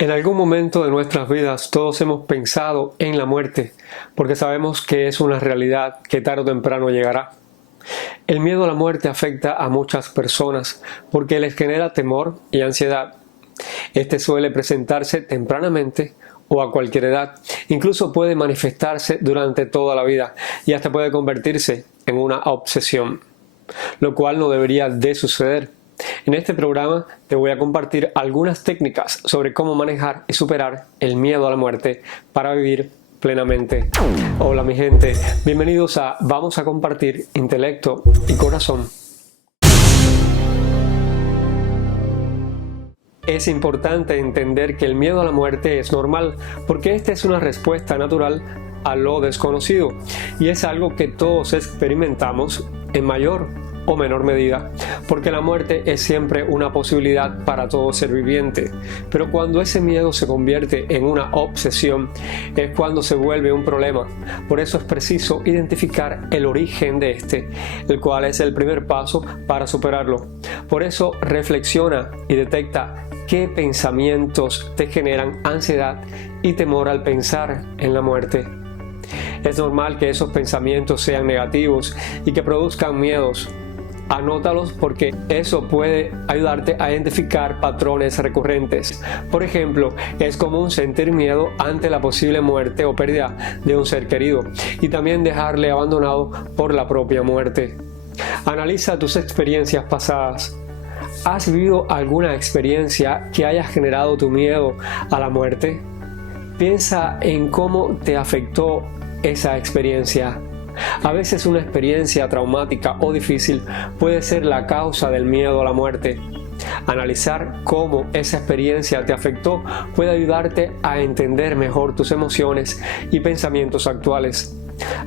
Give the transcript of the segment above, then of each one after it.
En algún momento de nuestras vidas todos hemos pensado en la muerte porque sabemos que es una realidad que tarde o temprano llegará. El miedo a la muerte afecta a muchas personas porque les genera temor y ansiedad. Este suele presentarse tempranamente o a cualquier edad. Incluso puede manifestarse durante toda la vida y hasta puede convertirse en una obsesión, lo cual no debería de suceder. En este programa te voy a compartir algunas técnicas sobre cómo manejar y superar el miedo a la muerte para vivir plenamente. Hola mi gente, bienvenidos a Vamos a Compartir Intelecto y Corazón. Es importante entender que el miedo a la muerte es normal porque esta es una respuesta natural a lo desconocido y es algo que todos experimentamos en mayor o menor medida, porque la muerte es siempre una posibilidad para todo ser viviente, pero cuando ese miedo se convierte en una obsesión es cuando se vuelve un problema. Por eso es preciso identificar el origen de este, el cual es el primer paso para superarlo. Por eso reflexiona y detecta qué pensamientos te generan ansiedad y temor al pensar en la muerte. Es normal que esos pensamientos sean negativos y que produzcan miedos. Anótalos porque eso puede ayudarte a identificar patrones recurrentes. Por ejemplo, es común sentir miedo ante la posible muerte o pérdida de un ser querido y también dejarle abandonado por la propia muerte. Analiza tus experiencias pasadas. ¿Has vivido alguna experiencia que haya generado tu miedo a la muerte? Piensa en cómo te afectó esa experiencia. A veces una experiencia traumática o difícil puede ser la causa del miedo a la muerte. Analizar cómo esa experiencia te afectó puede ayudarte a entender mejor tus emociones y pensamientos actuales.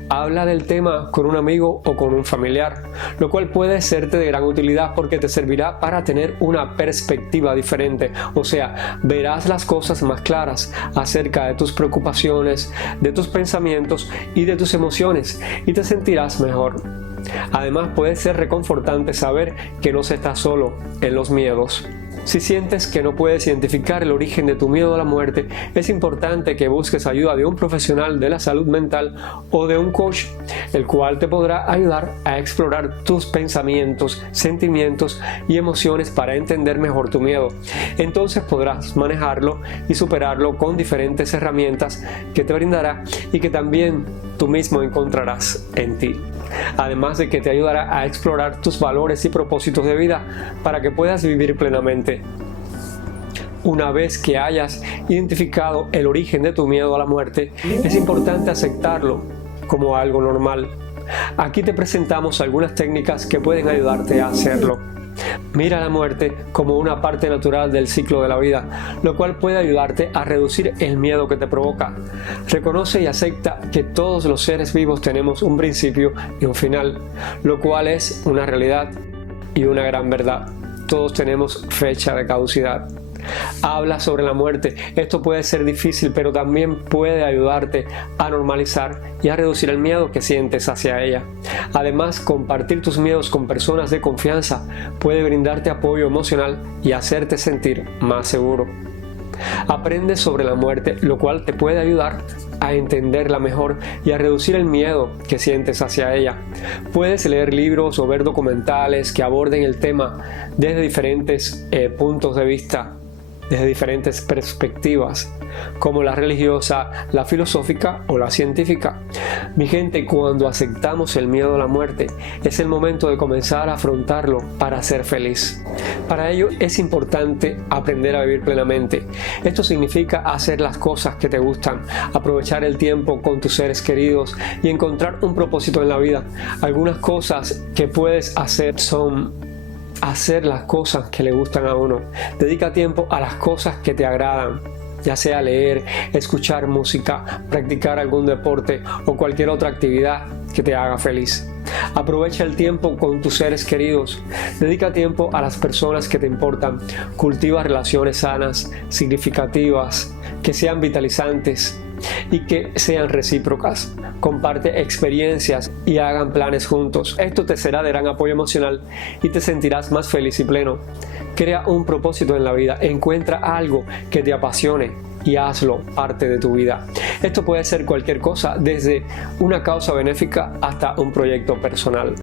Habla del tema con un amigo o con un familiar, lo cual puede serte de gran utilidad porque te servirá para tener una perspectiva diferente, o sea, verás las cosas más claras acerca de tus preocupaciones, de tus pensamientos y de tus emociones y te sentirás mejor. Además, puede ser reconfortante saber que no estás solo en los miedos. Si sientes que no puedes identificar el origen de tu miedo a la muerte, es importante que busques ayuda de un profesional de la salud mental o de un coach, el cual te podrá ayudar a explorar tus pensamientos, sentimientos y emociones para entender mejor tu miedo. Entonces podrás manejarlo y superarlo con diferentes herramientas que te brindará y que también tú mismo encontrarás en ti. Además de que te ayudará a explorar tus valores y propósitos de vida para que puedas vivir plenamente. Una vez que hayas identificado el origen de tu miedo a la muerte, es importante aceptarlo como algo normal. Aquí te presentamos algunas técnicas que pueden ayudarte a hacerlo. Mira la muerte como una parte natural del ciclo de la vida, lo cual puede ayudarte a reducir el miedo que te provoca. Reconoce y acepta que todos los seres vivos tenemos un principio y un final, lo cual es una realidad y una gran verdad. Todos tenemos fecha de caducidad. Habla sobre la muerte. Esto puede ser difícil, pero también puede ayudarte a normalizar y a reducir el miedo que sientes hacia ella. Además, compartir tus miedos con personas de confianza puede brindarte apoyo emocional y hacerte sentir más seguro. Aprende sobre la muerte, lo cual te puede ayudar a entenderla mejor y a reducir el miedo que sientes hacia ella. Puedes leer libros o ver documentales que aborden el tema desde diferentes puntos de vista, desde diferentes perspectivas, como la religiosa, la filosófica o la científica. Mi gente, cuando aceptamos el miedo a la muerte, es el momento de comenzar a afrontarlo para ser feliz. Para ello es importante aprender a vivir plenamente. Esto significa hacer las cosas que te gustan, aprovechar el tiempo con tus seres queridos y encontrar un propósito en la vida. Algunas cosas que puedes hacer son hacer las cosas que le gustan a uno. Dedica tiempo a las cosas que te agradan, ya sea leer, escuchar música, practicar algún deporte o cualquier otra actividad que te haga feliz. Aprovecha el tiempo con tus seres queridos. Dedica tiempo a las personas que te importan. Cultiva relaciones sanas, significativas, que sean vitalizantes. y que sean recíprocas. Comparte experiencias y hagan planes juntos. Esto te será de gran apoyo emocional y te sentirás más feliz y pleno. Crea un propósito en la vida. Encuentra algo que te apasione y hazlo parte de tu vida. Esto puede ser cualquier cosa, desde una causa benéfica hasta un proyecto personal.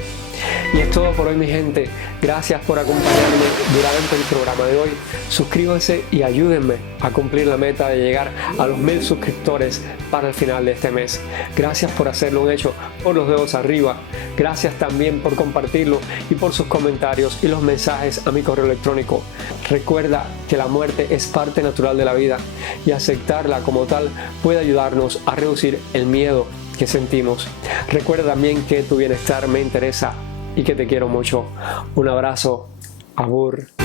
Y es todo por hoy, mi gente. Gracias por acompañarme durante el programa de hoy. Suscríbanse y ayúdenme a cumplir la meta de llegar a los 1000 suscriptores para el final de este mes. Gracias por hacerlo un hecho, por los dedos arriba. Gracias también por compartirlo y por sus comentarios y los mensajes a mi correo electrónico. Recuerda que la muerte es parte natural de la vida y aceptarla como tal puede ayudarnos a reducir el miedo que sentimos. Recuerda también que tu bienestar me interesa y que te quiero mucho. Un abrazo. Abur.